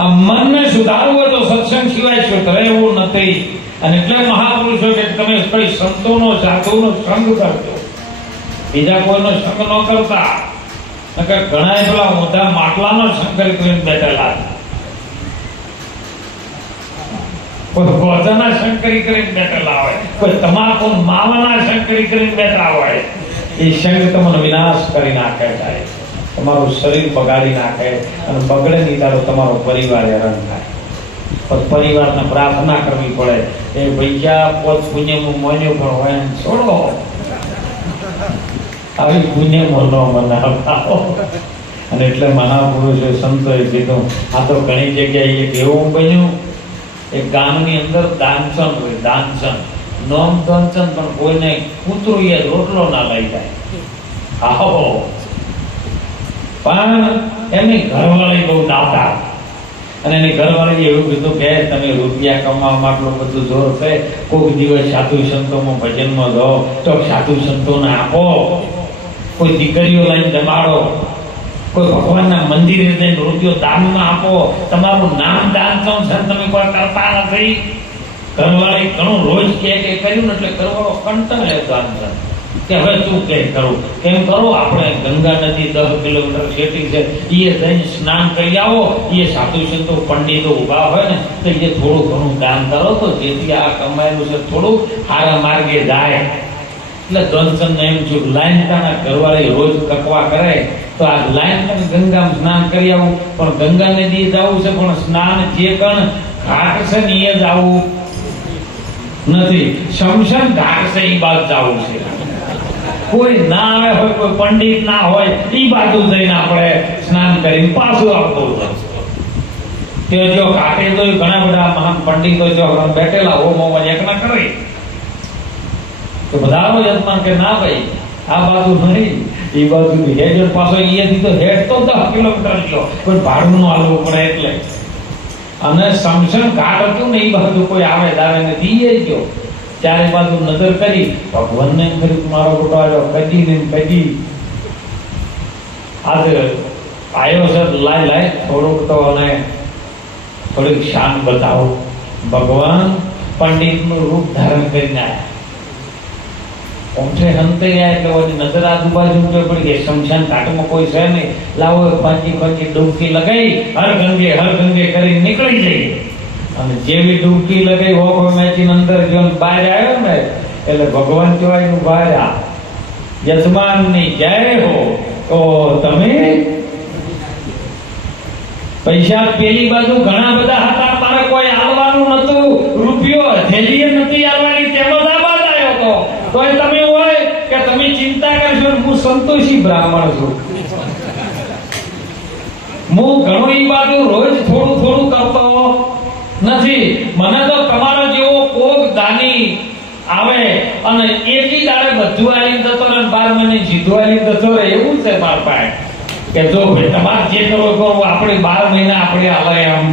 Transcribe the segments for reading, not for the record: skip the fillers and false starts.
આ મનને સુધારવું હોય તો સત્સંગ સિવાય સુધરે એવું નથી. અને એટલે મહાપુરુષો કે તમે કોઈ સંતોનો સાધુનો સંગ કરજો, બીજા કોઈનો સંગ ન કરતા. ઘણા પેલા મોટા માટલાનો સંગ કરીને બેઠેલા, કોઈ ગોજાના સંકરી કરીને બેઠેલા હોય, કોઈ તમાકુ માવાના સંકરી કરીને બેઠા હોય. એ સંગ તમને વિનાશ કરી નાખે, થાય તમારું શરીર બગાડી નાખે, અને બગડે નહીં તારો તમારો પરિવાર હેરાન થાય. પણ પરિવારને પ્રાર્થના કરવી પડે, એ ભૈયા પોત પુણ્યનું મોન્યું પણ હોય છોડો, આવી પુણ્યમાં ન બનાવતા. અને એટલે મહાપુરુષે સંતોએ કીધું, આ તો ઘણી જગ્યાએ એક એવું બન્યું, એક ગામની અંદર દાનચંદ હોય, દાનચંદ નોમ દાનચંદ, પણ કોઈને કૂતરું એ રોટલો ના લઈ જાય. આવો પણ એમની ઘરવાળી બહુ દાતા, અને એની ઘરવાળી એવું કીધું કે તમે રૂપિયા કમાવામાં આટલું બધું જોર છે, કોઈક દિવસ સાધુ સંતોમાં ભજનમાં જાઓ તો સાધુ સંતોને આપો, કોઈ દીકરીઓ લઈને જમાડો, કોઈ ભગવાનના મંદિરે જઈને રૂપિયો દાનમાં આપો, તમારું નામ દાન છે, તમે કોઈ કરતા નથી. ઘરવાળી ઘણું રોજ કે કર્યું ને એટલે ઘરવાળો કંટાળે દાન કે હવે શું કે કરું, કેમ કરો, આપણે ગંગા નદી 10 કિલોમીટર સેટિંગ છે, એ જઈને સ્નાન કરી આવો, એ સાધુ સંતો પંડિતો ઉભા હોય ને તો એ થોડું ઘણું દાન કરો, તો જેથી આ કમાયેલું છે થોડું સારા માર્ગે જાય. એટલે ધનચંદ એમ છું, લાઈનતાના ઘરવાળી રોજ કકવા કરે તો આ લાઈન ગંગામાં સ્નાન કરી આવું, પણ ગંગા નદી જવું છે, પણ સ્નાન જે કણ ઘાટ છે ને એ જ આવું નથી, શમશાન ઘાટ છે એ બાદ જવું છે. કોઈ ના આવે હોય, કોઈ પંડિત ના હોય, એ બાજુ જઈને આપણે સ્નાન કરીને પાછું આવતું હોય. તે જો ઘાટે તો ઘણા બધા મહાન પંડિતો જો બેઠેલા હોમોમાં યજ્ઞ કરે તો બધાનો યજમાન કે ના ભાઈ આ બાજુ નહીં, એ બાજુ હેડ પાછો અહીંયાથી તો હેડ તો 10 કિલોમીટર ગયો, કોઈ ભાડું નું હાલવું પડે એટલે. અને શમશાન ઘાટ હતું ને એ બાજુ કોઈ આવે દાવે ને દીએ ગયો, ચારે બાજુ નજર કરી ભગવાનને કર્યું મારો બેટો આવ્યો કદી ને કદી આજે આવ્યો છે, લાય થોડુંક તો અને થોડીક શાન બતાવો. ભગવાન પંડિત નું રૂપ ધારણ કરીને આવ્યા, ઓમઠે હંતે ગયા એટલે ઓની નજર આજુબાજુ પડી ગઈ, શમશાન ઘાટમાં કોઈ છે નહીં, લાવો પાંચી ડૂબકી લગાવી હર ગંગે કરી નીકળી જઈએ. અને જેવી ડૂબકી લગાવી હોકો મેચી અંદર જો બહાર આવ્યો ને એટલે ભગવાન કહેવાય બહાર આ યજમાન ની જય હો. તો તમે પૈસા પેલી બાજુ ઘણા બધા હતા, મારે કોઈ આવવાનું નતું, રૂપિયો થેલીએ નથી આવવાની, તેમાં આબાદ આવ્યો હતો. તોય તમે હોય કે તમે ચિંતા કરશો, હું સંતોષી બ્રાહ્મણ છું, હું ઘણું ઈ બાજુ રોજ થોડું કરતો નથી. મને તો તમારો જેવો કોક દાની આવે અને એકી દાડે બધું આલી જતો રહે, 12 મહિને જીધું આલી જતો રહે, એવું છે મારા પાસે. કે જો ભાઈ તમારે જે કરો આપણે 12 મહિના આપણે આવે એમ,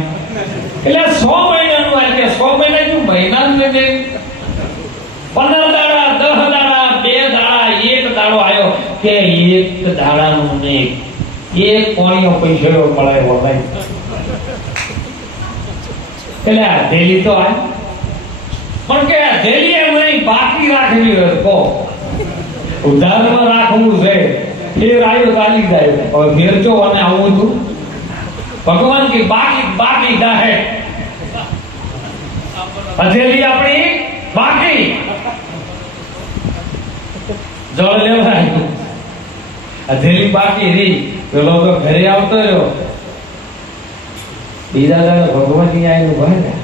એટલે 100 મહિનાનું આવે કે 100 મહિના શું મહિના જ નથી, 15 દાડા 10 દાડા 2 દાડા 1 દાડો આવ્યો કે 1 દાડાનું નહીં, એક કોણીઓ પૈસો મળે વગાય. એટલે આ થેલી તો આ પણ કે થેલી એમ નહીં બાકી રાખવી હોય કો ઉધારમાં રાખવું છે, ફેર આવ્યો ચાલી જાય. હવે ફેર જો અને આવું હતું ભગવાન કે બાકી દાહે હથેલી આપણી બાકી જળ લેવાય, હથેલી બાકી રહી. પેલો તો ઘરે આવતો રહ્યો, બીજા દાડે ભગવાન ની આયુ ભાઈ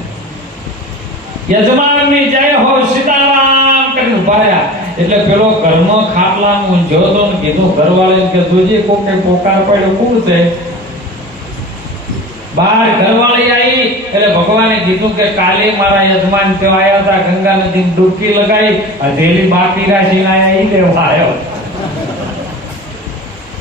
યજમાન ની જય હો સીતારામ કરીને ભાયા. એટલે પેલો ઘરમાં ખાટલામાં ઊંઝ્યો તો ને કીધું ઘરવાળાને કે જોજે કોકને પોકાર પડ્યો કોણ છે. બહાર ઘરવાળી આવી એટલે ભગવાને કીધું કે કાલે મારા યજમાન ત્યાં આવ્યા હતા, ગંગા નદી ડૂબકી લગાવી, હથેલી બાકી રાખીને આયા, ઈ લેવા આવ્યો.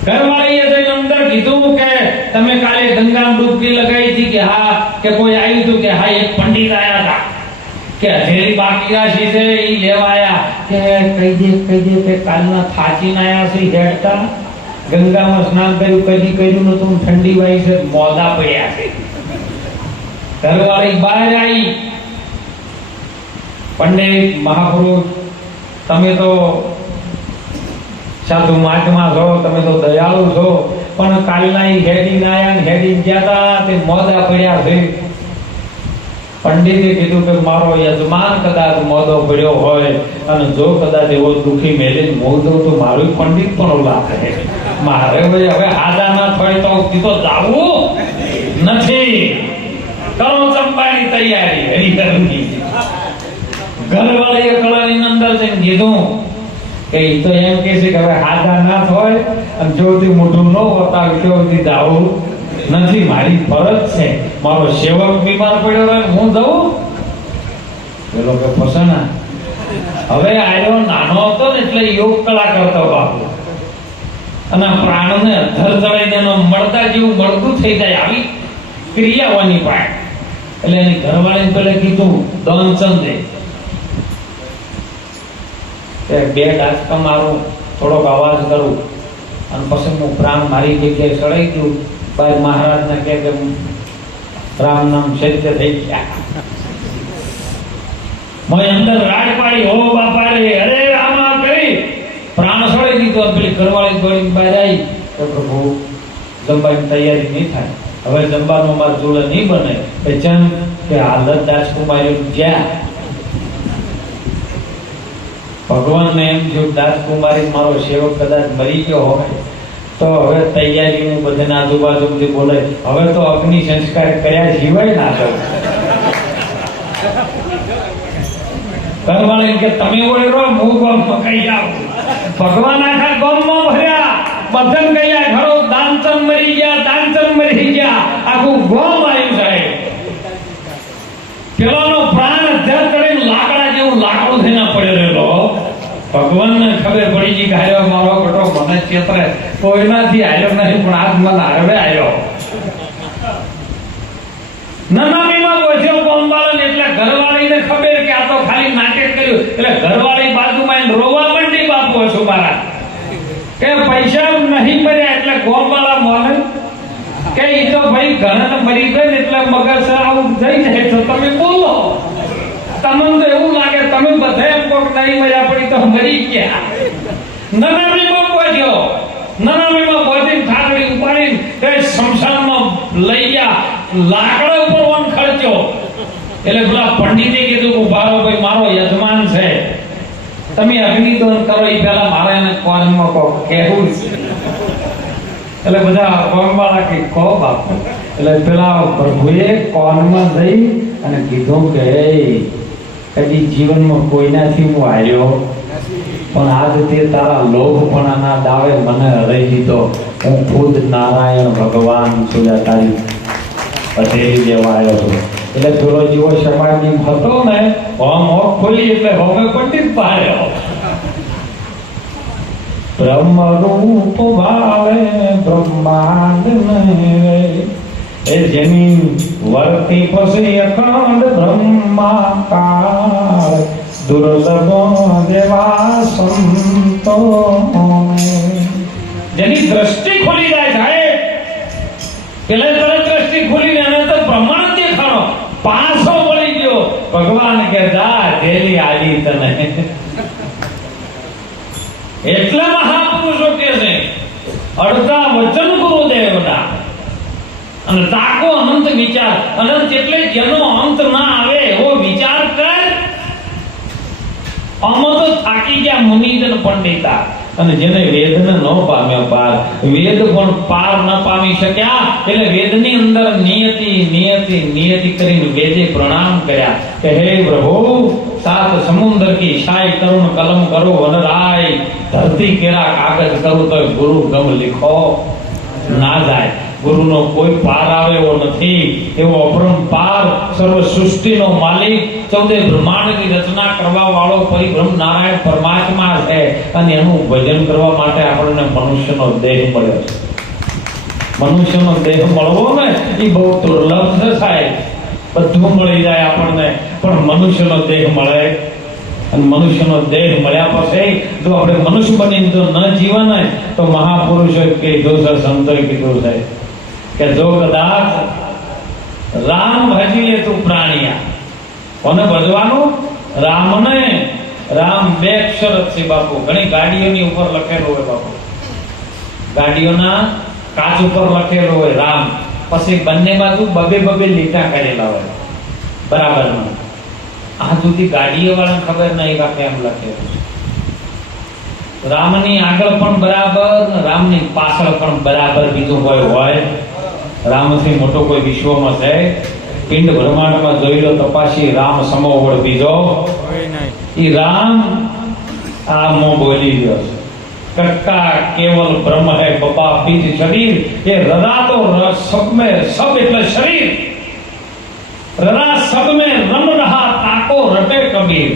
ઘરવાળીએ જઈને અંદર કીધું કે તમે કાલે ગંગામાં ડૂબકી લગાવી હતી કે હા, કે કોઈ આવ્યું હતું કે હા, એક પંડિત આવ્યા હતા કે હથેળી બાકી રાખી છે ઈ લેવા આવ્યા. કે કહી દે કે કાલના થાચીને આવ્યા છે, હેડતા ગંગામાં સ્નાન કર્યું, કદી કર્યું નતું, ઠંડી વાય છે, મોદા પડ્યા છે. ઘરવાળી બહાર આવી, પંડિત મહાપુરુષ તમે તો સાધુ મહાત્મા છો, તમે તો દયાળુ છો, પણ કાલના હેડી આયા ને હેડી ગયા તા તે મોદા પડ્યા છે. પંડિતે કીધું કે મારો યજમાન કદાચ મોદો પડ્યો હોય અને જો કદાચ એવો દુખી મેલે મોદો તો મારું પંડિત પણ ઓલા કહે મારે હવે આદા ના થાય તો કીધો જાવું નથી. કરો ચંપાની તૈયારી હરિહરની. ઘરવાળીએ કળાની અંદર જઈને કીધું કે ઈ તો એમ કે છે કે હવે આદા ના થાય અને જો તે મોઢું ન વતાવી તો જાવું નથી, મારી ફરજ છે. મારો સેવક બીમાર પડ્યો હોય હું જઉં? પેલો કે પસંદ. હવે આયો નાનો હતો ને એટલે યોગ કળા કરતો બાપુ, અને પ્રાણને અધર ચડાઈને એનો મળતા જેવું મળતું થઈ જાય આવી ક્રિયાઓની પાય. એટલે એની ઘરવાળીને પેલે કીધું દનચંદે કે બે ડાચકા મારું, થોડોક અવાજ કરું અને પછી હું પ્રાણ મારી જગ્યાએ ચડાઈ ગયું. ભાઈ મહારાજ ને કે રામ નામ સત્ય થઈ ગયા. મેં અંદર રાડ પાડી, હો બાપા રે, અરે રામા કરી પ્રાણ છોડી દીધો. પેલી ઘરવાળી દોડીને બહાર આવી તો પ્રભુ જમવાની તૈયારી નહીં થાય, હવે જમવાનું મારા જોડે નહીં બને. જેમ કે હાલત દાસકુમારી જ્યાં ભગવાનને એમ થયું દાસકુમારી મારો સેવક કદાચ મરી ગયો હોય તો હવે તૈયારી બધે આજુબાજુથી બોલે હવે તો અગ્નિ સંસ્કાર કર્યા જીવાય ના કરો. ઘરવાળી કે તમે ઓળો હું ગામમાં કહી આવું. ભગવાન આખા ગામમાં ભર્યા, બધન ગયા ઘરો દાનચંદ મરી ગયા, દાનચંદ મરી ગયા, આખું ગામ આવ્યું સાહેબ. પેલાનો પ્રાણ ધર કરીને લાકડા જેવું લાકડું થઈને પડ્યો રહેલો. ભગવાનને ખબર પડી ગઈ કે હાયો મારો બેટો મને ચેતરે કોઈનાથી આવ્યો નહીં, પણ આજ મને હરવે આવ્યો. નનામીમાં બોલ્યો ગોંબાળન એટલે ઘરવાળીને ખબર કે આ તો ખાલી નાટક કર્યું. એટલે ઘરવાળી બાજુમાં રોવા મંડી બાપુ છું મારા કે પૈસા નહીં મળ્યા. એટલે ગોંબાળા મોને કે ઈ તો ભાઈ ઘણા મરી ગઈ એટલે મગજ આવું જઈ જાય તો તમે બોલો. તમને તો એવું લાગે તમે બધા એમ કોક નહીં મળ્યા પડી તો મરી ગયા. નનામીમાં બોલ્યો, નનામીમાં બોધી ઠાકડી ઉપાડીને તે શમશાનમાં લઈ ગયા, લાકડા ઉપર વન ખર્ચો. એટલે પેલા પંડિતે કીધું ઉભા રહો ભાઈ, મારો યજમાન છે, તમે અગ્નિદાન કરો એ પેલા મારે એને કોનમાં કહો કહેવું છે. એટલે બધા કોનવાળા કે કહો બાપુ. એટલે પેલા પ્રભુએ કોનમાં જઈ અને કીધું કે કદી જીવનમાં કોઈનાથી હું આવ્યો પણ આજ તે તારા લોભપણાના દાવે મને હરાઈ દીધો. હું ખુદ નારાયણ ભગવાન છું, તારી પટેલી જેવા આવ્યો છું. એટલે પેલો જેવો સમાધિ હતો ને હોમ ખોલી એટલે હોમે પંડિત પાડ્યો. બ્રહ્મ રૂપ ભાવે બ્રહ્માંડ નહીં, એ જેની વર્તી પછી અખંડ બ્રહ્માકાર દુર્લભો દેવા સંતો. જેની દ્રષ્ટિ ખોલી જાય સાહેબ, પેલા તરત દ્રષ્ટિ ખોલીને એને તો બ્રહ્માંડ દેખાણો, પાછો વળી ગયો. ભગવાન કે જા જેલી આલી તને. એટલા મહાપુરુષો કે છે અડધા વચન ગુરુદેવના અને તાકો અનંત વિચાર. અનંત એટલે જેનો અંત ના આવે એવો વિચાર કર. આમ તો થાકી ગયા મુનિજન પંડિતા, અને જેને વેદને ન પામ્યો પાર, વેદ પણ પાર ન પામી શક્યા. એટલે વેદની અંદર નિયતિ નિયતિ નિયતિ કરીને વેદે પ્રણામ કર્યા કે હે પ્રભુ, સાત સમુદ્ર કી શાય કરુણ કલમ કરો વનરાય, ધરતી કેરા કાગજ કરું તો ગુરુ ગમ લીખો ના જાય. ગુરુનો કોઈ પાર આવે એવો નથી, એવો અપરંપાર સર્વ સૃષ્ટિનો માલિક, ચૌદે બ્રહ્માંડની રચના કરવા વાળો પરિબ્રહ્મ નારાયણ પરમાત્મા છે. અને એનું ભજન કરવા માટે આપણને મનુષ્યનો દેહ મળ્યો છે. મનુષ્યનો દેહ મળવો ને એ બહુ દુર્લભ છે સાહેબ. બધું મળી જાય આપણને, પણ મનુષ્યનો દેહ મળે. અને મનુષ્યનો દેહ મળ્યા પછી જો આપણે મનુષ્ય બનીને જો ન જીવને તો મહાપુરુષોએ કીધું છે, સંતોએ કીધું છે કે જો કદાચ રામ ભજી લે તું પ્રાણિયા. કોને ભજવાનું? રામને. રામ બે અક્ષર જ છે બાપુ. ઘણી ગાડીઓની ઉપર લખેલું હોય બાપુ, ગાડીઓના કાચ ઉપર લખેલું હોય રામ, પછી બંને બાજુ બબે બબે લીટા કરેલા હોય બરાબર. આ સુધી ગાડીઓ વાળાને ખબર નહીં કે કેમ લખેલું છે. રામની આગળ પણ બરાબર, રામની પાછળ પણ બરાબર બીજું કોઈ હોય? રામથી મોટો કોઈ વિશ્વમાં છે? પિંડ બ્રહ્માંડમાં જોઈ લો તપાસી, રામ સમો વળ બીજો ઈ રામ. આ મો બોલી રહ્યો છે કક્કા કેવલ બ્રહ્મ હૈ બપા બીજ શરીર. એ રરા તો સબ में सब એટલે શરીર. રરા સબ में રમ રહા તાકો રટે કબીર.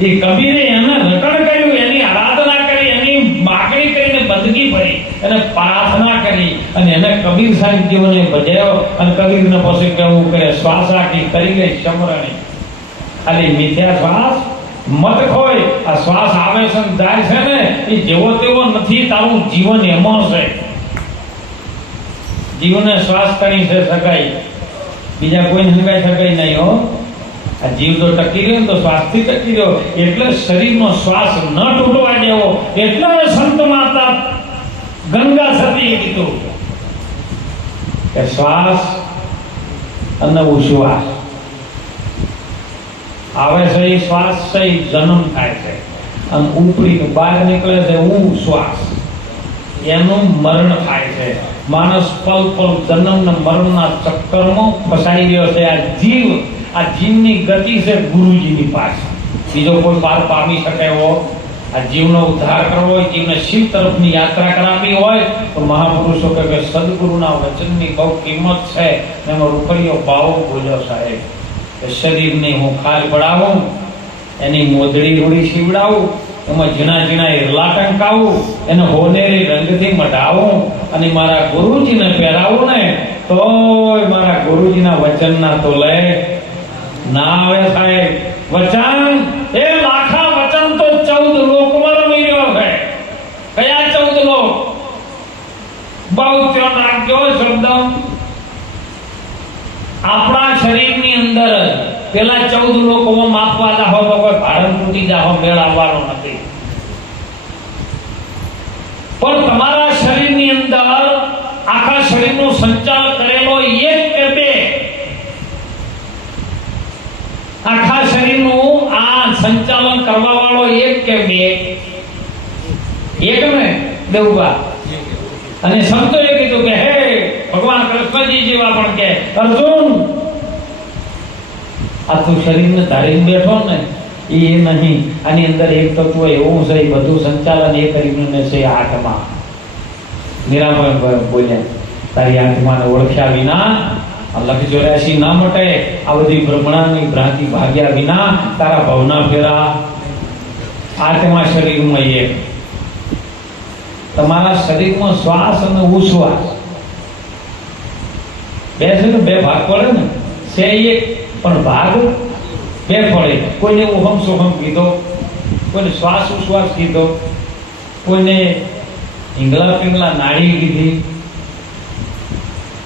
એ કબીરે એને રટણ કર્યું, એની આરાધના કરી, એની માગણી કરીને બંદગી ભરી, એને પ્રાર્થના કરી અને એને કબીર સાહેબ જીવને ભજ્યો. અને કબીરને પછી કેવું કે શ્વાસ રાખી કરી ગઈ સમરણી. ખાલી મિથ્યા શ્વાસ મત ખોય. આ શ્વાસ આવે છે ને જાય છે ને એ જેવો તેવો નથી. તારું જીવન એમાં છે. જીવને શ્વાસ કરી છે શકાય, બીજા કોઈને શકાય શકાય નહીં હો. આ જીવ તો ટકી રહ્યો તો શ્વાસથી ટકી રહ્યો. એટલે શરીરનો શ્વાસ ન તૂટવા દેવો. એટલે સંત માતા ગંગા સતીએ કીધું કે શ્વાસ અને ઉશ્વાસ આવે છે. એ શ્વાસ છે જન્મ થાય છે અને ઉપરી બહાર નીકળે છે શ્વાસ, એનું મરણ થાય છે. માણસ પલ પલ જન્મ ને મરણના ચક્કરમાં ફસાઈ ગયો છે. આ જીવની ગતિ છે ગુરુજીની પાસે. બીજો કોઈ પાર પામી શકે એવો? આ જીવનો ઉદ્ધાર કરવો હોય, જીવને શિવ તરફની યાત્રા કરાવી હોય તો મહાપુરુષો કહે કે સદગુરુના વચનની બહુ કિંમત છે. એમાં રૂપડીઓ ભાવો બોલ્યો સાહેબ કે શરીરની હું ખાલ પડાવું, એની મોદડી રૂડી સીવડાવું, એમાં ઝીણા ઝીણા ઈરલા ટંકાવું, એને હોનેરી રંગથી મઢાવું અને મારા ગુરુજીને પહેરાવું ને તોય મારા ગુરુજીના વચનના તોલે ના આવે સાહેબ. વચન એ લાખા વચન તો 14 લોકમાં રમી રહ્યો છે. કયા 14 લોક? બહુ ત્રણ નાખજો શબ્દ. આપણા શરીરની અંદર પેલા 14 લોકોમાં માપવા જાહો તો કોઈ ભારણ તૂટી જાહો, મેળ આવવાનો નથી. પણ તમારા શરીરની અંદર આખા શરીરનું સંચાલન કરેલો એક કે બે, આખા શરીરનું આ સંચાલન કરવા વાળો એક કે બે? એક ને દેવબા. અને સંતોએ કીધું કે હે ભગવાન કૃષ્ણજી જેવા પણ કે અર્જુન આ તું શરીરને ધારીને બેઠો ને એ નહીં, આની અંદર એક તત્વ એવું છે બધું સંચાલન એ કરીને છે આત્મા. નિરામણ બોલ્યા તારી આત્માને ઓળખ્યા વિના લખ 84 ના મટે. આ બધી બ્રહ્મણાની ભ્રાંતિ ભાગ્યા વિના તારા ભવના ફેરા. આત્મા શરીરમાં એક. તમારા શરીરમાં શ્વાસ અને ઉશ્વાસ બે છે ને, બે ભાગ પડે ને. છે એક પણ ભાગ બે પડે. કોઈને ઓહમ સોહમ કીધો, કોઈને શ્વાસ ઉશ્વાસ કીધો, કોઈને હિંગલા પિંગલા નાડી કીધી,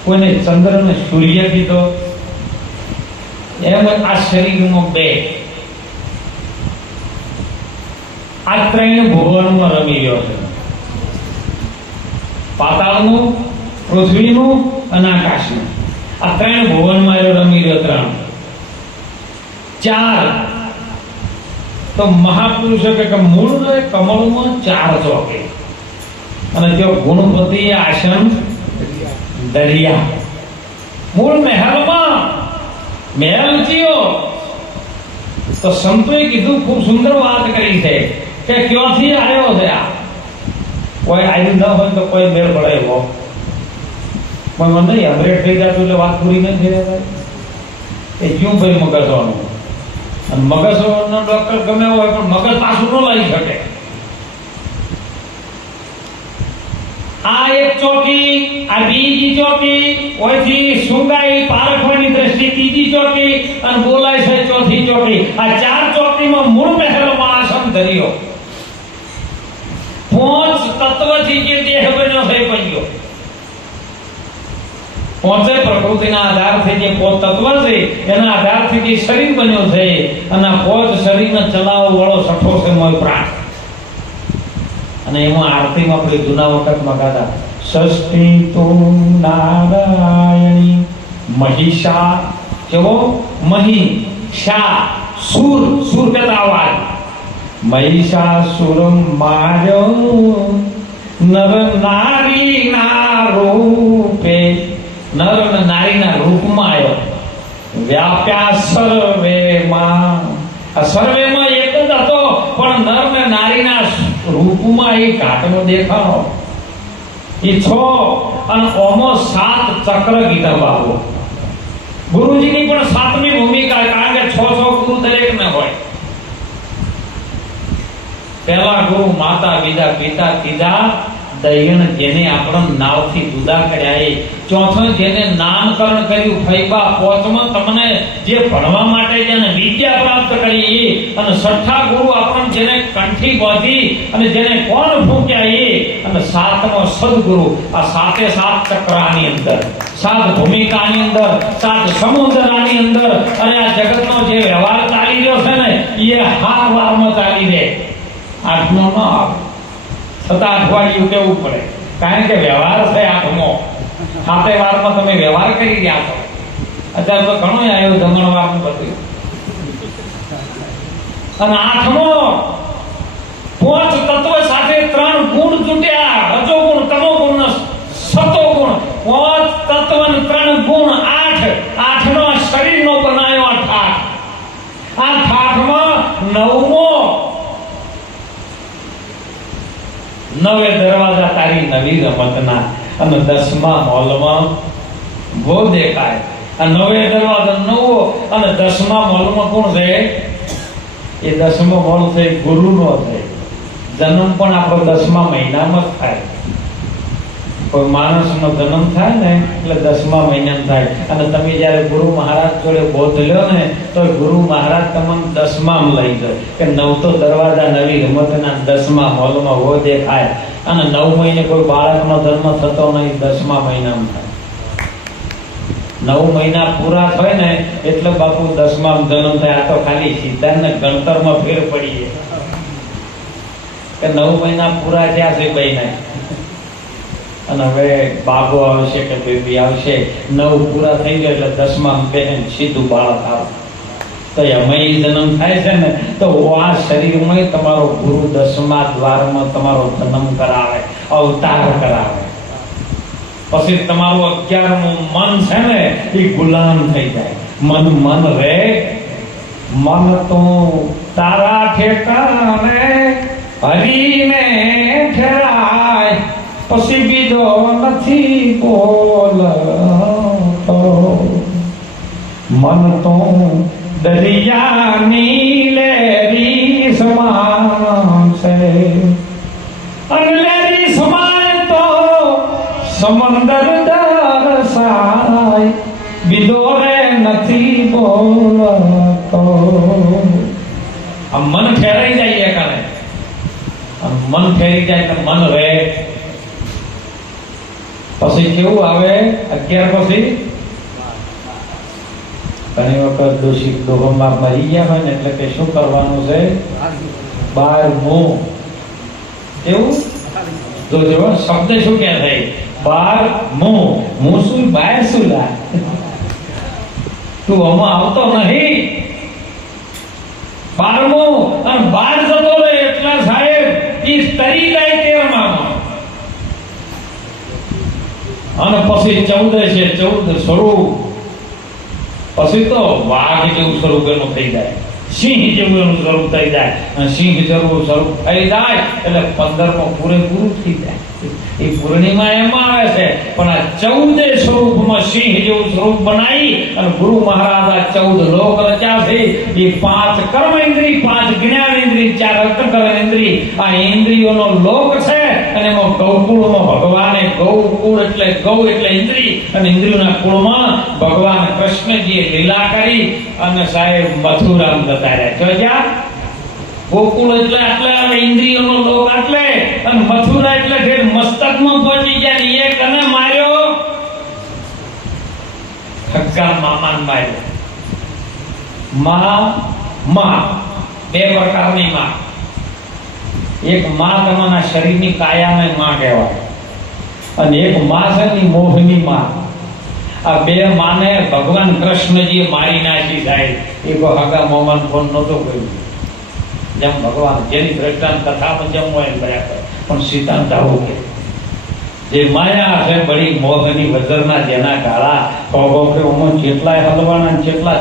કોઈને ચંદ્ર ને સૂર્ય કીધો. એમ આ શરીરમાં બે. આ ત્રણ ભુવનમાં રમી રહ્યો છે. પાતાળનું, પૃથ્વીનું અને આકાશનું. આ ત્રણ ભુવનમાં રમી રહ્યો. 3 4 તો મહાપુરુષો કે મૂળ કમળમાં 4 ચોકે અને તેઓ ગુણપતિ આસન દરિયા. મૂળ મહેલમાં મહેલ થયો તો સંતોએ કીધું ખૂબ સુંદર વાત કરી છે કે ક્યાંથી આવ્યો છે આ. કોઈ આવ્યું ન હોય તો કોઈ મેળ પડે એવો પણ મને નહીં. અમરેટ થઈ જતું એટલે વાત પૂરી નહીં થઈ રહે. એ ક્યું ભાઈ મગજવાનું. અને મગજનો ડોક્ટર ગમે હોય પણ મગજ પાછું ન લઈ શકે. આ એક ચોકી, આ બીજી ચોકી, ઓયથી સુંગાઈ પારખવાની દ્રષ્ટિ ત્રીજી ચોકી અને બોલાય છે ચોથી ચોકી. આ 4 ચોકીમાં મૂળ મહેલમાં આસન ધર્યો. 5 તત્વથી જે દેહ બન્યો છે બન્યો. 5 પોતે પ્રકૃતિના આધારથી જે પોત તત્વ છે એના આધારથી જે શરીર બન્યો છે અને પોત શરીરને ચલાવવા વાળો છઠ્ઠો છે મોય પ્રાણ. અને એમાં આરતીમાં આપણે જૂના વખતમાં ગાતા ષષ્ઠી તો નારાયણી મહિષા કેવો મહી શા સુર સુર કહેતા અવાજ મહિષાસુર માર્યો નર નારી ના રૂપે નર અને નારીના રૂપમાં આવ્યો વ્યાપ્યા સર્વેમાં. આ સર્વેમાં એક જ હતો પણ નર ને નારીના રૂપમાં એ ઘાટનો દેખાણો. એ 6 અને ઓમો 7 ચક્ર કીધા બાબુ. ગુરુજીની પણ 7મી ભૂમિકા, કારણ કે 6 ગુરુ દરેક ને હોય. પહેલા ગુરુ માતા, બીજા પિતા, ત્રીજા દયણ જેને આપણ નાવથી જુદા કર્યા એ, ચોથો જેને નામકરણ કર્યું ફૈબા, પાંચમો તમને જે ભણવા માટે જેને વિદ્યા પ્રાપ્ત કરી એ, અને છઠ્ઠા ગુરુ આપણ જેને કંઠી બાંધી અને જેને કોણ ફૂંક્યા એ, અને 7મો સદગુરુ. આ 7 ચક્રાની અંદર, 7 ભૂમિકાની અંદર, 7 સમુદ્રની અંદર, અને આ જગતનો જે વ્યવહાર ચાલી રહ્યો છે ને એ 7 વારમાં ચાલી રહે, 8મો ન આવે. છતાં અઠવાડિયું કેવું પડે, કારણ કે વ્યવહાર છે 8મો. 7 વારમાં તમે વ્યવહાર કરી રહ્યા છો. અત્યારે તો ઘણો આવ્યો જમણવારનું બધું. અને 8મો 5 તત્વ સાથે 3 ગુણ તૂટ્યા, રજો ગુણ, તમો ગુણ, સતો ગુણ. 5 તત્વ અને 3 ગુણ 8. 8નો શરીરનો બનાવ્યો 8. આ 8માં 9મો 9 દરવાજા તારી નવી રમતના, અને 10મા મોલમાં ગો દેખાય. આ 9 દરવાજા 9 અને 10મા મોલમાં કોણ છે? એ 10મો મોલ છે ગુરુનો છે. જન્મ પણ આપણો 10મા મહિનામાં જ થાય. કોઈ માણસનો જન્મ થાય ને એટલે 10મા મહિનામાં થાય. અને તમે જ્યારે ગુરુ મહારાજ જોડે બોધ લ્યો ને તો ગુરુ મહારાજ તમને 10માં લઈ જાય કે 9 તો દરવાજા નવી રમતના 10મા મોલમાં હો દેખાય. અને 9 મહિને કોઈ બાળકનો જન્મ થતો નહીં, 10મા મહિનામાં થાય. 9 મહિના પૂરા થાય ને એટલે બાપુ 10માં જન્મ થાય. આ તો ખાલી સિદ્ધાંતને ગણતરમાં ફેર પડી કે 9 મહિના પૂરા થયા છે ભાઈને, અને હવે બાબો આવશે કે બેબી આવશે, 9 પૂરા થઈ ગયા એટલે 10માં બેન સીધું બાળક આવે. તો એમાં જન્મ થાય છે ને તો આ શરીરમાં તમારો ગુરુ 10મા દ્વારમાં તમારો જન્મ કરાવે, અવતાર કરાવે. પછી તમારું 11મું મન છે ને એ ગુલામ થઈ જાય. મન રે મન તો તારા ઠેકાણે હરીને ઠેરાય, પછી બીજો નથી બોલતો. મન તો દરિયાની લેરી સમાન છે, અને લેરી સમાન તો સમંદર દરસાય, બીજો રે નથી બોલતો. આ મન ફેરાઈ જાય કારણે, મન ફેરી જાય તો મન રહે. પછી કેવું આવે 11 પછી ઘણી વખત દોષિત દોહમાં મરી ગયા હોય ને એટલે કે શું કરવાનું છે? 12મું. એવું તો જો શબ્દ શું કે થાય? 12મું. હું શું બહાર શું લા તું આમાં આવતો નહીં. 12મું અને 12 જતો રહે એટલા સાહેબ ઈ તરી જાય 13માં. અને પછી 14 છે, 14 સ્વરૂપ. પછી તો વાઘ જેવું સ્વરૂપ એનું થઈ જાય, સિંહ જેવું એનું સ્વરૂપ થઈ જાય, અને સિંહ જેવું સ્વરૂપ થઈ જાય એટલે 15મો પૂરેપૂરું થઈ જાય. એ પૂર્ણિમા એમાં આવે છે, પણ આ 14 સ્વરૂપમાં સિંહ જેવું સ્વરૂપ બનાવી અને ગુરુ મહારાજ આ 14 લોક રચ્યા છે. એ 5 કર્મ ઇન્દ્રિય, 5 જ્ઞાન ઇન્દ્રિય, 4 અંતઃકરણ ઇન્દ્રિય, આ ઇન્દ્રિયોનો લોક છે. અને એમાં ગૌકુળમાં ભગવાને, ગૌકુળ એટલે ગૌ એટલે ઇન્દ્રિય, અને ઇન્દ્રિયોના કુળમાં ભગવાન કૃષ્ણજીએ લીલા કરી અને સાહેબ મથુરામ જતા રહ્યા. જોયા ગોકુળ એટલે આટલે, ઇન્દ્રિયોનો લોક આટલે, અને મથુરા એટલે ઢેર મસ્તકમાં પહોંચી ગયા. ને એક અને માર્યો હગા મામાને માર્યો. માં બે પ્રકારની માં. એક માં તમારા શરીરની કાયાને માં કહેવાય, અને એક માં છે ને મોહની માં. આ બે માને ભગવાન કૃષ્ણજીએ મારી નાખી સાહેબ. એ કોઈ હગા મોમાન ફોન નહોતો કર્યો. જેમ ભગવાન જેની દ્રષ્ટાંત કથામાં જેમ હોય એમ કર્યા કરે, પણ સિદ્ધાંત આવું કે જે માયા છે બડી મોહની વજરના જેના ગાળા, જેટલા હલવાના જેટલા